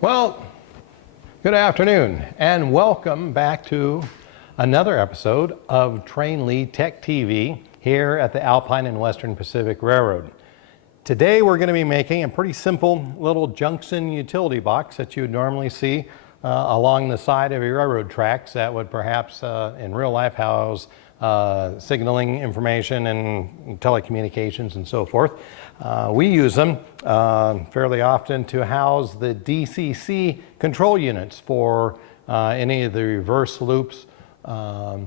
Well, good afternoon and welcome back to another episode of Trainli Tec TV here at the Alpine and Western Pacific Railroad. Today we're going to be making a pretty simple little junction utility box that you would normally see along the side of your railroad tracks that would perhaps in real life house signaling information and telecommunications and so forth. We use them fairly often to house the DCC control units for any of the reverse loops or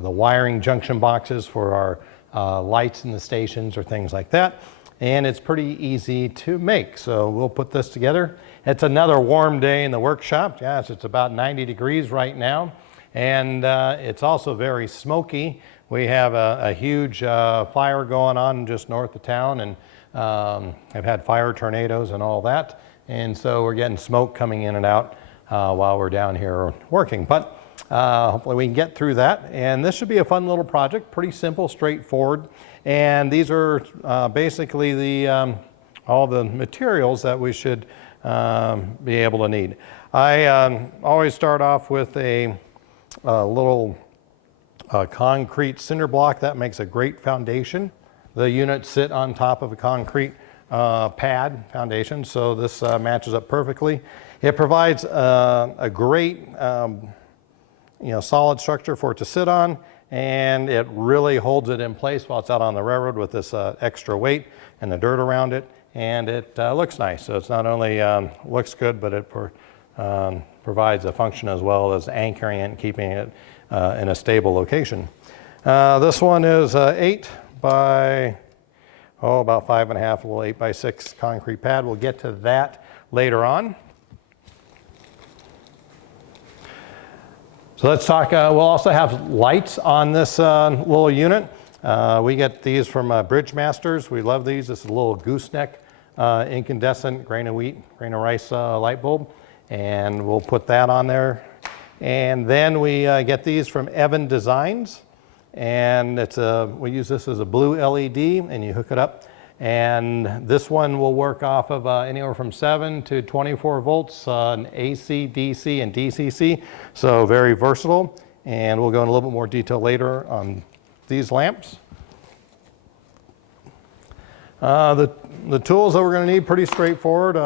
the wiring junction boxes for our lights in the stations or things like that. And it's pretty easy to make. So we'll put this together. It's another warm day in the workshop. Yes, it's about 90 degrees right now. And it's also very smoky. We have a huge fire going on just north of town, and I've had fire tornadoes and all that. And so we're getting smoke coming in and out while we're down here working. But hopefully we can get through that. And this should be a fun little project, pretty simple, straightforward. And these are basically all the materials that we should be able to need. I always start off with a little concrete cinder block. That makes a great foundation. The units sit on top of a concrete pad foundation, so this matches up perfectly. It provides a great solid structure for it to sit on, and it really holds it in place while it's out on the railroad with this extra weight and the dirt around it, and it looks nice. So it's not only looks good, but it provides a function as well as anchoring it and keeping it in a stable location. This one is 8 by about 5.5, a little 8 by 6 concrete pad. We'll get to that later on. So let's talk, we'll also have lights on this little unit. We get these from Bridgemasters. We love these. This is a little gooseneck incandescent grain of wheat, grain of rice light bulb. And we'll put that on there. And then we get these from Evan Designs. And we use this as a blue LED, and you hook it up. And this one will work off of anywhere from 7 to 24 volts on AC, DC, and DCC. So very versatile. And we'll go in a little bit more detail later on these lamps. The tools that we're going to need, pretty straightforward.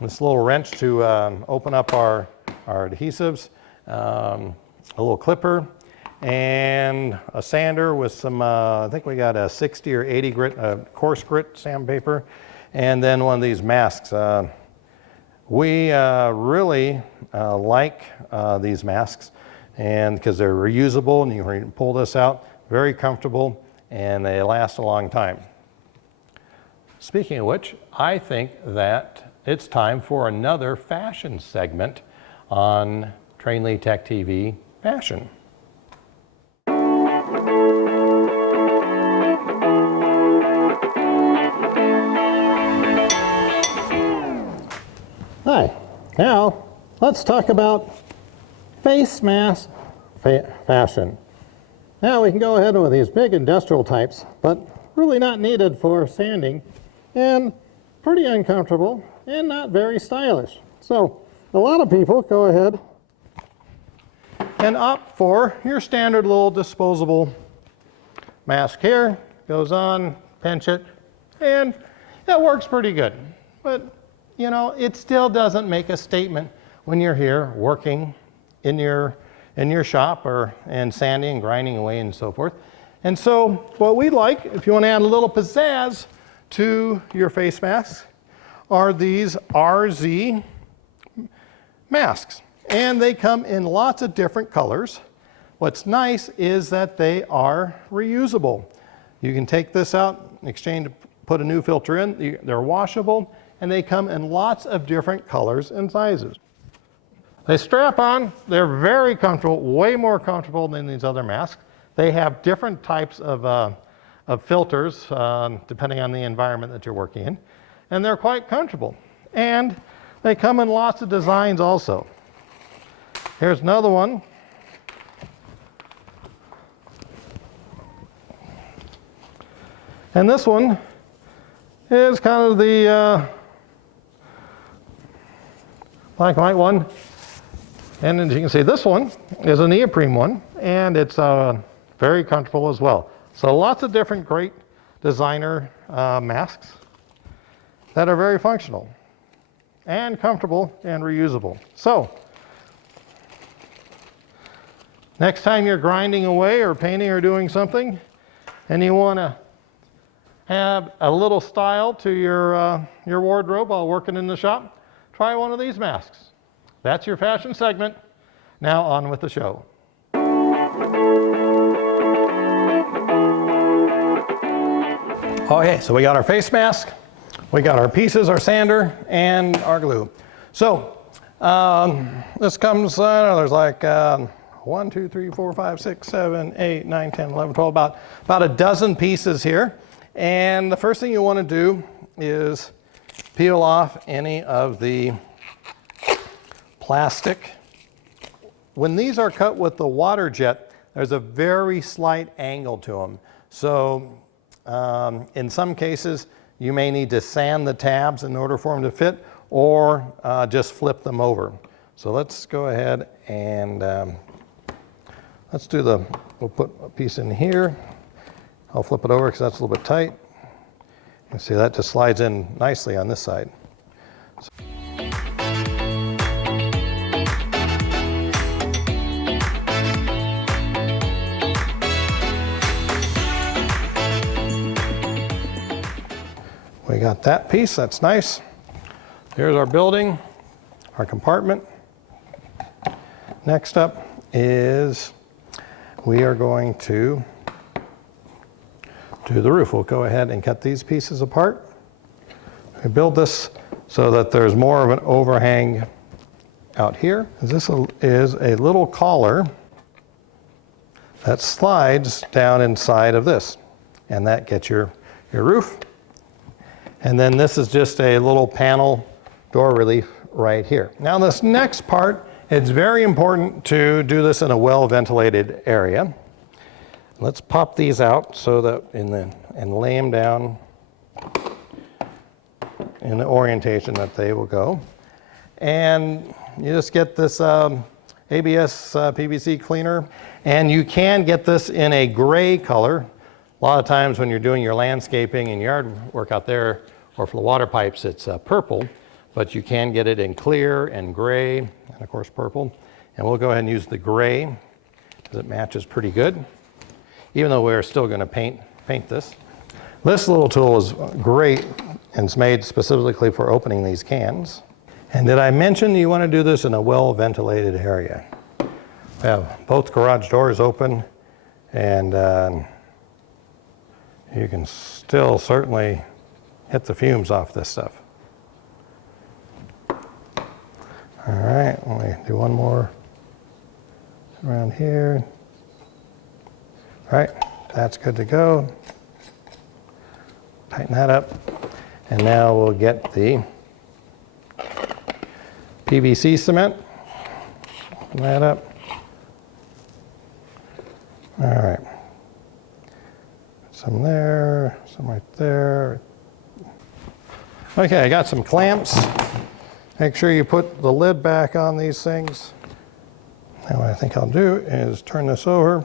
This little wrench to open up our adhesives, a little clipper, and a sander with some, I think we got a 60 or 80 grit, coarse grit sandpaper, and then one of these masks. We really like these masks, and because they're reusable and you can pull this out, very comfortable, and they last a long time. Speaking of which, I think that it's time for another fashion segment on Trainli Tec TV Fashion. Hi, now let's talk about face mask fashion. Now we can go ahead with these big industrial types, but really not needed for sanding and pretty uncomfortable and not very stylish. So a lot of people go ahead and opt for your standard little disposable mask here. Goes on, pinch it, and that works pretty good. But you know, it still doesn't make a statement when you're here working in your shop and sanding and grinding away and so forth. And so what we like, if you want to add a little pizzazz to your face masks, are these RZ masks. And they come in lots of different colors. What's nice is that they are reusable. You can take this out, exchange, put a new filter in. They're washable, and they come in lots of different colors and sizes. They strap on. They're very comfortable, way more comfortable than these other masks. They have different types of filters depending on the environment that you're working in. And they're quite comfortable. And they come in lots of designs also. Here's another one. And this one is kind of the black and white one. And as you can see, this one is a neoprene one, and it's very comfortable as well. So lots of different great designer masks that are very functional and comfortable and reusable. So next time you're grinding away or painting or doing something and you want to have a little style to your wardrobe while working in the shop, try one of these masks. That's your fashion segment. Now on with the show. Okay, so we got our face mask, we got our pieces, our sander, and our glue. So this comes, there's like 1, 2, 3, 4, 5, 6, 7, 8, 9, 10, 11, 12, about a dozen pieces here. And the first thing you want to do is peel off any of the plastic. When these are cut with the water jet, there's a very slight angle to them. So in some cases, you may need to sand the tabs in order for them to fit, or just flip them over. So let's go ahead and we'll put a piece in here. I'll flip it over because that's a little bit tight. You see that just slides in nicely on this side. So we got that piece, that's nice. Here's our building, our compartment. Next up is we are going to do the roof. We'll go ahead and cut these pieces apart. We build this so that there's more of an overhang out here. This is a little collar that slides down inside of this, and that gets your roof. And then this is just a little panel door relief right here. Now this next part, it's very important to do this in a well-ventilated area. Let's pop these out so that and lay them down in the orientation that they will go. And you just get this ABS PVC cleaner, and you can get this in a gray color. A lot of times when you're doing your landscaping and yard work out there, or for the water pipes, it's purple, but you can get it in clear and gray, and of course purple. And we'll go ahead and use the gray because it matches pretty good, even though we're still going to paint this. This little tool is great, and it's made specifically for opening these cans. And did I mention you want to do this in a well-ventilated area? We have both garage doors open, and you can still certainly hit the fumes off this stuff. All right, let me do one more around here. All right, that's good to go. Tighten that up. And now we'll get the PVC cement. Open that up. All right. Some there, some right there. Okay, I got some clamps. Make sure you put the lid back on these things. Now what I think I'll do is turn this over.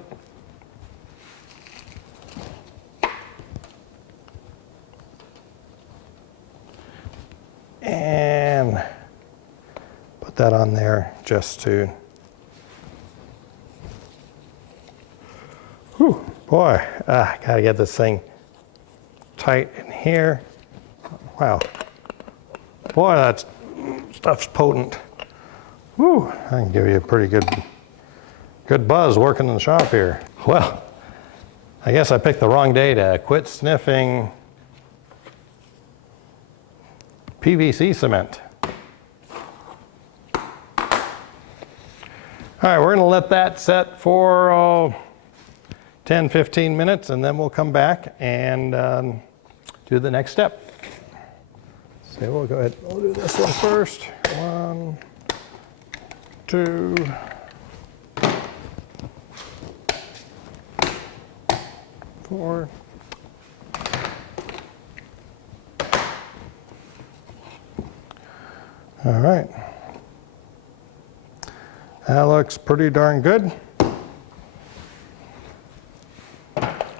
And put that on there just to, whew, boy, gotta get this thing tight in here. Wow, boy, that stuff's potent. Whew, I can give you a pretty good buzz working in the shop here. Well, I guess I picked the wrong day to quit sniffing PVC cement. All right, we're gonna let that set for 10, 15 minutes, and then we'll come back and do the next step. So we'll go ahead, we'll do this one first. 1, 2, 4. All right, That looks pretty darn good.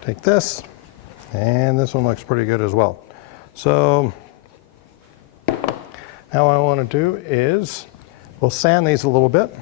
Take this, and this one looks pretty good as well. So now what I want to do is we'll sand these a little bit.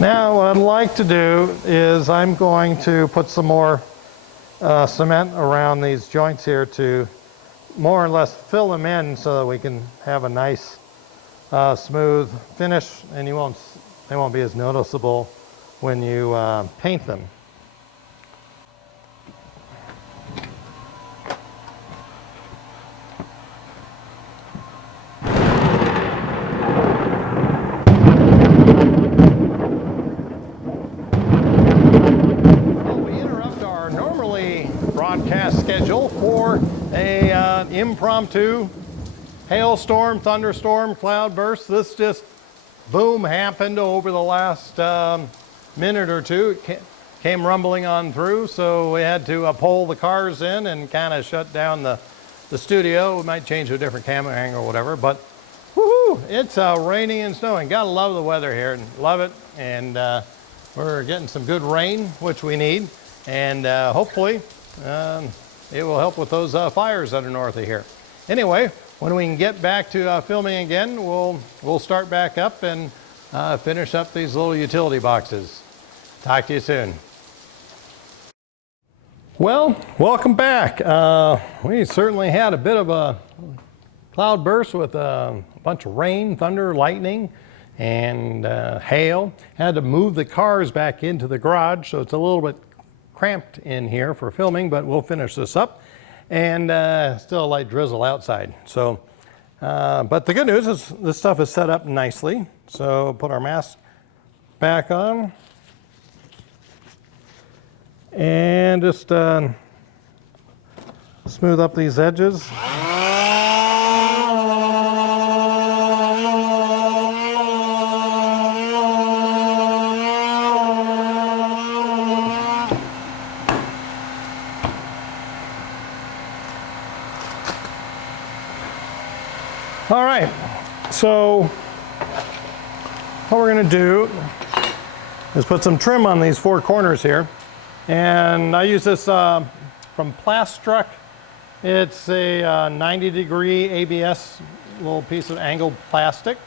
Now what I'd like to do is I'm going to put some more cement around these joints here to more or less fill them in so that we can have a nice smooth finish, and they won't be as noticeable when you paint them. Broadcast schedule for a impromptu hailstorm, thunderstorm, cloudburst. This just boom happened over the last minute or two. It came rumbling on through, so we had to pull the cars in and kind of shut down the studio. We might change to a different camera angle or whatever, but woohoo, it's raining and snowing. Gotta love the weather here and love it. And we're getting some good rain, which we need, and hopefully it will help with those fires that are north of here. Anyway, when we can get back to filming again, we'll start back up and finish up these little utility boxes. Talk to you soon. Well, welcome back. We certainly had a bit of a cloudburst with a bunch of rain, thunder, lightning, and hail. Had to move the cars back into the garage, so it's a little bit cramped in here for filming, but we'll finish this up. And still a light drizzle outside. So, but the good news is this stuff is set up nicely. So put our mask back on. And just smooth up these edges. All right, so what we're going to do is put some trim on these four corners here. And I use this from Plastruck. It's a 90-degree ABS little piece of angled plastic.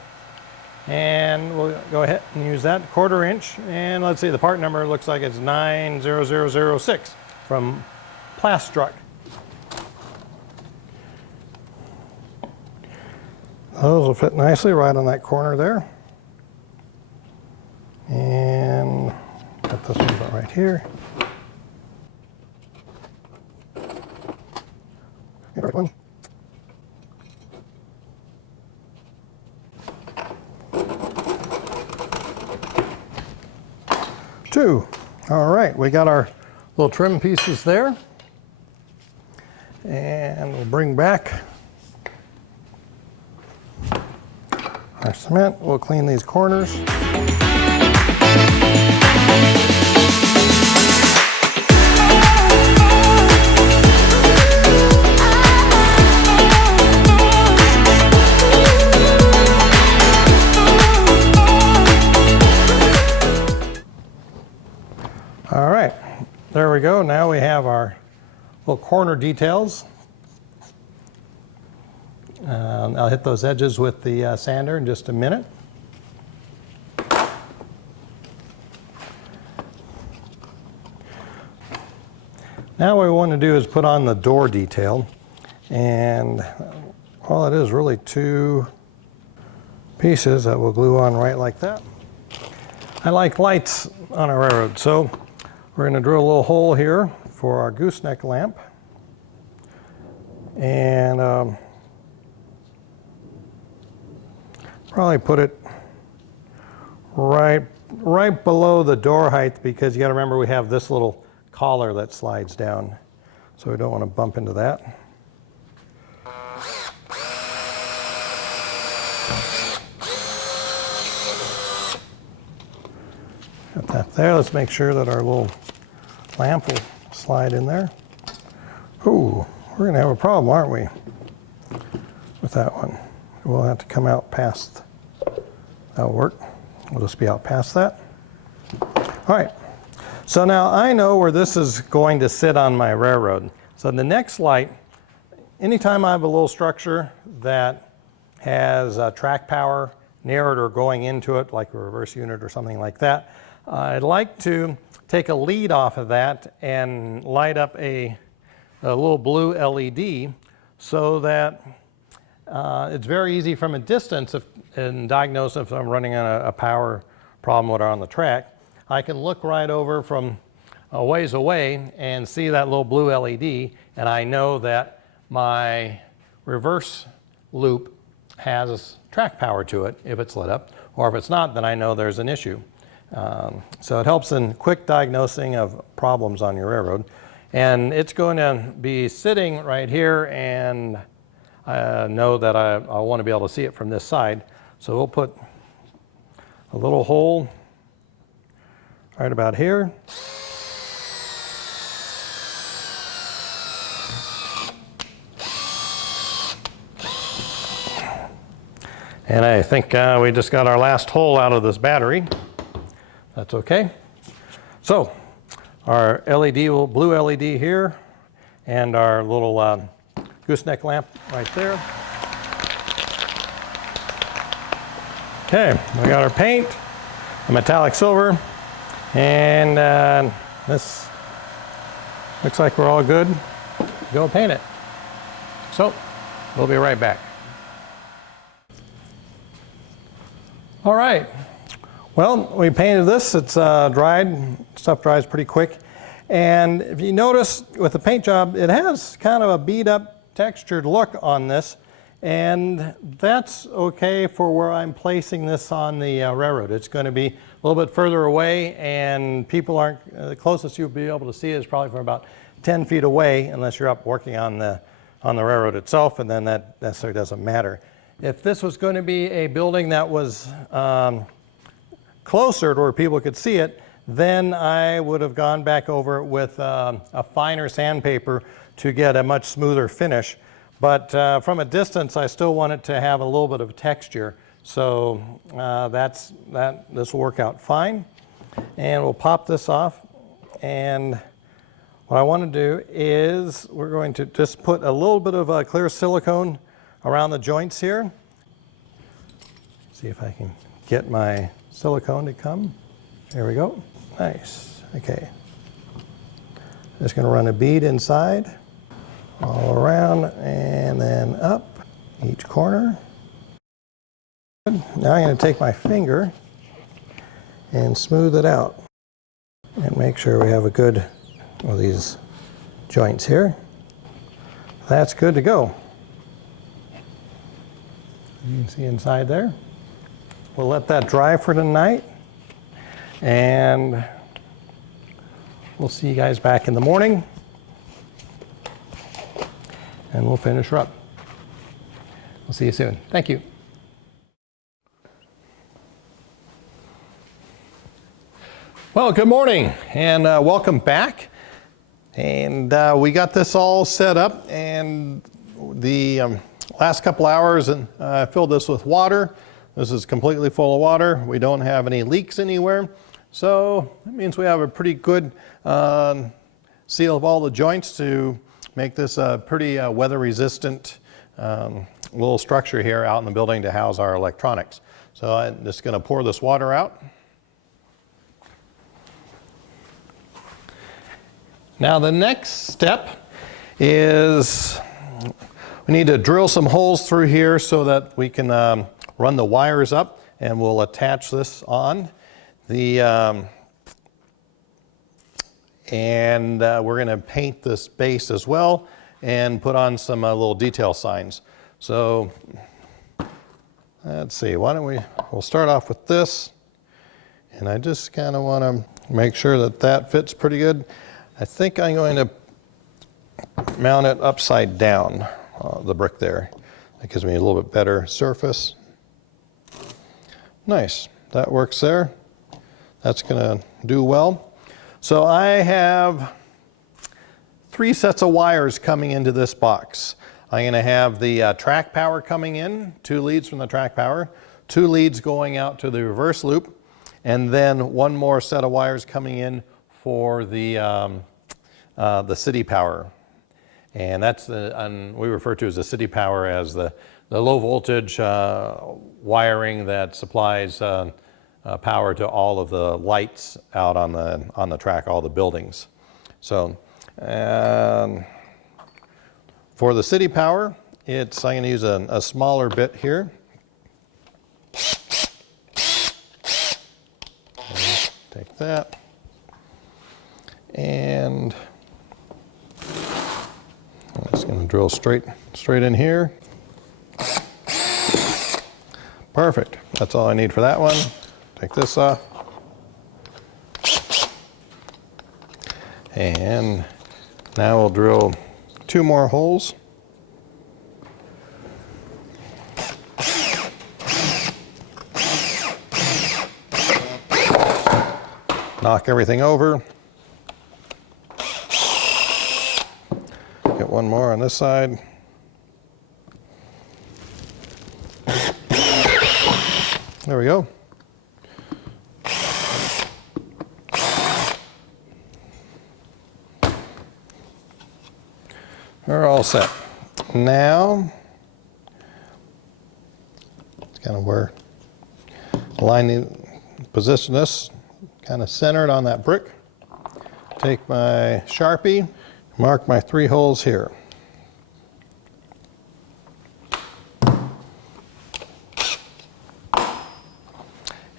And we'll go ahead and use that, 1/4 inch. And let's see, the part number looks like it's 90006 from Plastruck. Those will fit nicely right on that corner there. And put this one about right here. One. Two. All right, we got our little trim pieces there. And we'll bring back our cement. We'll clean these corners. All right, there we go. Now we have our little corner details. I'll hit those edges with the sander in just a minute. Now what we want to do is put on the door detail, and all it is really two pieces that we'll glue on right like that. I like lights on a railroad, so we're going to drill a little hole here for our gooseneck lamp, and probably put it right below the door height, because you got to remember we have this little collar that slides down. so we don't want to bump into that. Got that there. Let's make sure that our little lamp will slide in there. Ooh, we're going to have a problem, aren't we, with that one? We'll have to come out past, that'll work. We'll just be out past that. All right, so now I know where this is going to sit on my railroad. So the next light, anytime I have a little structure that has track power near it or going into it, like a reverse unit or something like that, I'd like to take a lead off of that and light up a little blue LED so that it's very easy from a distance and diagnose if I'm running on a power problem or on the track. I can look right over from a ways away and see that little blue LED, and I know that my reverse loop has track power to it if it's lit up, or if it's not, then I know there's an issue. So it helps in quick diagnosing of problems on your railroad. And it's going to be sitting right here, and I know that I want to be able to see it from this side. So we'll put a little hole right about here. And I think we just got our last hole out of this battery. That's okay. So our LED, blue LED here, and our little gooseneck lamp right there. Okay, we got our paint, a metallic silver, and this looks like we're all good. Go paint it. So we'll be right back. All right. Well, we painted this. It's dried. Stuff dries pretty quick. And if you notice with the paint job, it has kind of a beat up textured look on this. And that's okay for where I'm placing this on the railroad. It's going to be a little bit further away, and people aren't, the closest you'll be able to see is probably from about 10 feet away, unless you're up working on the railroad itself, and then that necessarily doesn't matter. If this was going to be a building that was closer to where people could see it, then I would have gone back over it with a finer sandpaper to get a much smoother finish. But from a distance, I still want it to have a little bit of texture. So this will work out fine. And we'll pop this off. And what I want to do is we're going to just put a little bit of clear silicone around the joints here. See if I can get my silicone to come. There we go. Nice. Okay. Just going to run a bead inside, all around, and then up each corner. Good. Now I'm going to take my finger and smooth it out and make sure we have a good one of these joints here. That's good to go. You can see inside there. We'll let that dry for tonight, and we'll see you guys back in the morning, and we'll finish her up. We'll see you soon. Thank you. Well, good morning, and welcome back. And we got this all set up, and the last couple hours, and I filled this with water. This is completely full of water. We don't have any leaks anywhere. So that means we have a pretty good seal of all the joints to make this a pretty weather resistant little structure here out in the building to house our electronics. So I'm just going to pour this water out. Now the next step is we need to drill some holes through here so that we can run the wires up, and we'll attach this on. We're going to paint this base as well and put on some little detail signs. So let's see, we'll start off with this, and I just kind of want to make sure that that fits pretty good. I think I'm going to mount it upside down, the brick there. That gives me a little bit better surface. Nice, that works there. That's gonna do well. So I have 3 sets of wires coming into this box. I'm gonna have the track power coming in, 2 leads from the track power, 2 leads going out to the reverse loop, and then 1 more set of wires coming in for the city power. And that's we refer to as the city power as the low voltage wiring that supplies power to all of the lights out on the track, all the buildings. So for the city power, I'm going to use a smaller bit here. Take that, and I'm just going to drill straight in here. Perfect. That's all I need for that one. Take this off. And now we'll drill 2 more holes. Knock everything over. Get 1 more on this side. There we go. We're all set. Now, it's kind of where position this kind of centered on that brick. Take my Sharpie, mark my 3 holes here.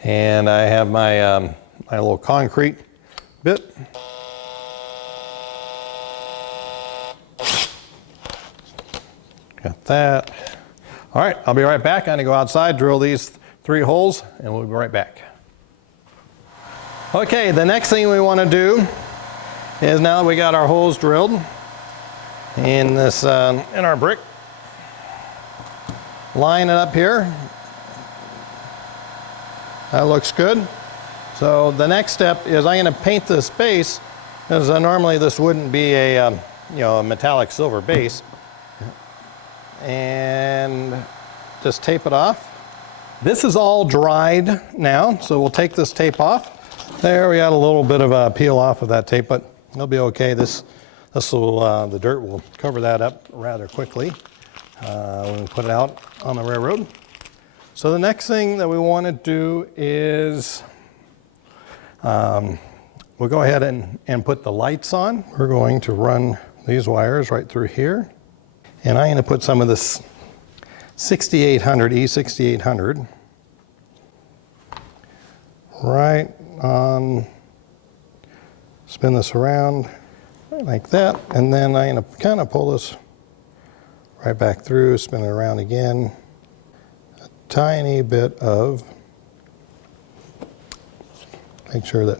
And I have my, my little concrete bit. Got that. All right, I'll be right back. I'm gonna go outside, drill these 3 holes, and we'll be right back. Okay, the next thing we want to do is, now that we got our holes drilled in this in our brick, line it up here. That looks good. So the next step is I'm going to paint this base, because normally this wouldn't be a a metallic silver base, and just tape it off. This is all dried now, so we'll take this tape off. There, we got a little bit of a peel off of that tape, but it'll be okay. This will the dirt will cover that up rather quickly when we put it out on the railroad. So the next thing that we want to do is we'll go ahead and put the lights on. We're going to run these wires right through here, and I'm going to put some of this 6800 E6800 right on, spin this around like that, and then I'm going to kind of pull this right back through, spin it around again. A tiny bit of, make sure that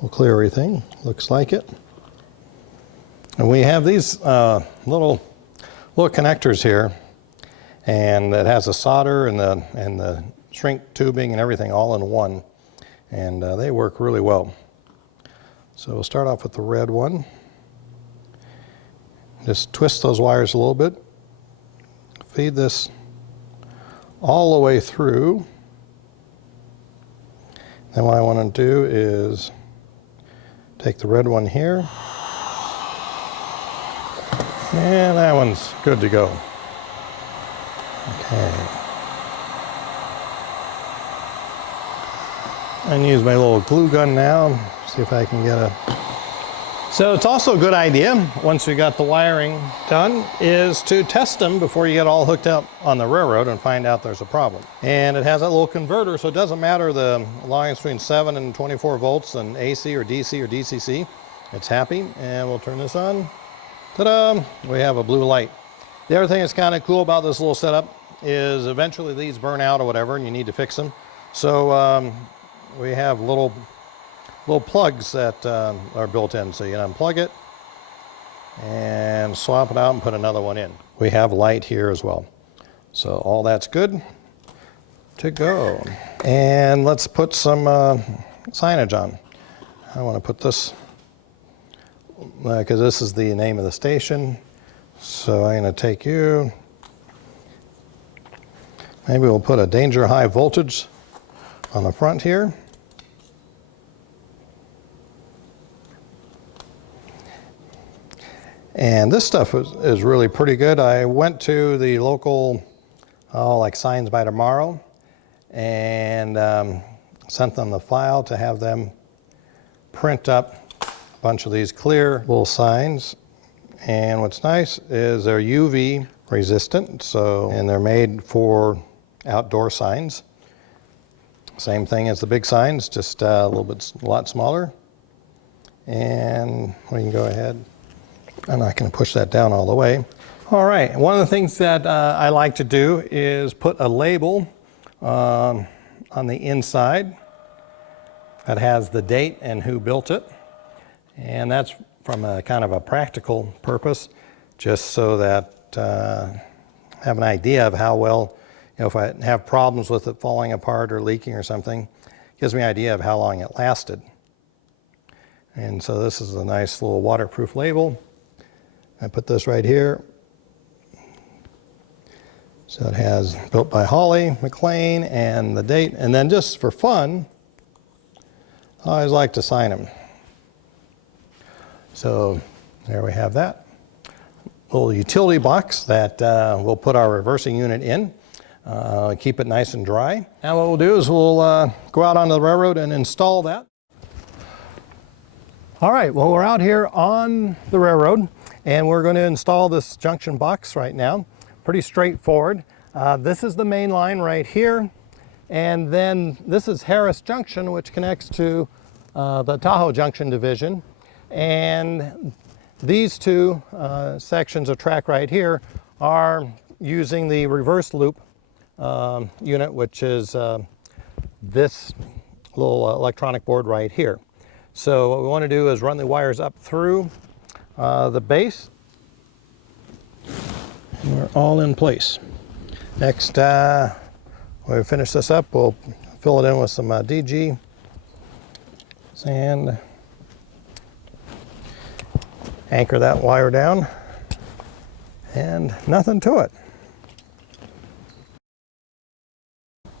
we'll clear everything, looks like it. And we have these little connectors here, and it has a solder and the shrink tubing and everything all in one, and they work really well. So we'll start off with the red one. Just twist those wires a little bit. Feed this all the way through. Then what I want to do is take the red one here, and that one's good to go. Okay. And use my little glue gun now, see if I can get a... So it's also a good idea, once we got the wiring done, is to test them before you get all hooked up on the railroad and find out there's a problem. And it has that little converter, so it doesn't matter the line between 7 and 24 volts and AC or DC or DCC. It's happy, and we'll turn this on. Ta-da! We have a blue light. The other thing that's kind of cool about this little setup is eventually these burn out or whatever, and you need to fix them. So we have little little plugs that are built in. So you can unplug it and swap it out and put another one in. We have light here as well. So all that's good to go. And let's put some signage on. I want to put this, because this is the name of the station. So I'm going to take you. Maybe we'll put a danger high voltage on the front here. And this stuff is really pretty good. I went to the local, like Signs by Tomorrow, and sent them the file to have them print up a bunch of these clear little signs. And what's nice is they're UV resistant, and they're made for outdoor signs. Same thing as the big signs, just a lot smaller. And we can go ahead. I'm not going to push that down all the way. All right, one of the things that I like to do is put a label on the inside that has the date and who built it. And that's from a kind of a practical purpose, just so that I have an idea of how well, if I have problems with it falling apart or leaking or something, it gives me an idea of how long it lasted. And so this is a nice little waterproof label. I put this right here. So it has built by Holly McLean and the date. And then just for fun, I always like to sign them. So there we have that. Little utility box that we'll put our reversing unit in. Keep it nice and dry. Now what we'll do is we'll go out onto the railroad and install that. All right, well, we're out here on the railroad and we're going to install this junction box right now. Pretty straightforward. This is the main line right here. And then this is Harris Junction, which connects to the Tahoe Junction division. And these two sections of track right here are using the reverse loop unit, which is this little electronic board right here. So what we want to do is run the wires up through the base. And we're all in place. Next, when we finish this up, we'll fill it in with some DG sand. Anchor that wire down, and nothing to it.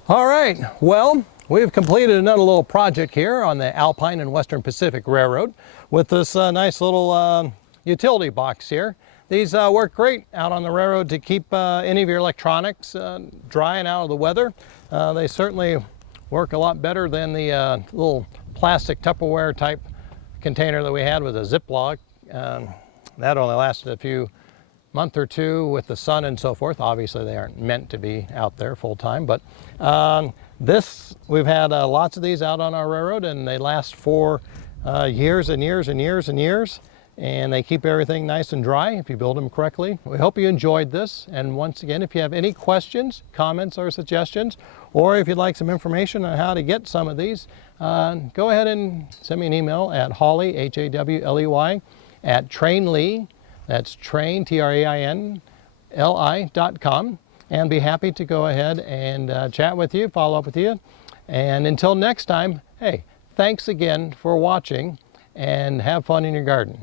All right, well, we've completed another little project here on the Alpine and Western Pacific Railroad with this nice little utility box here. These work great out on the railroad to keep any of your electronics dry and out of the weather. They certainly work a lot better than the little plastic Tupperware type container that we had with a Ziploc. That only lasted a month or two with the sun and so forth. Obviously they aren't meant to be out there full time, but we've had lots of these out on our railroad, and they last for years and years and years and years, and they keep everything nice and dry if you build them correctly. We hope you enjoyed this, and once again, if you have any questions, comments, or suggestions, or if you'd like some information on how to get some of these, go ahead and send me an email at Hawley, Hawley, at Trainli, that's Train, TRAINLI.com, and be happy to go ahead and chat with you, follow up with you. And until next time, hey, thanks again for watching, and have fun in your garden.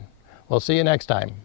We'll see you next time.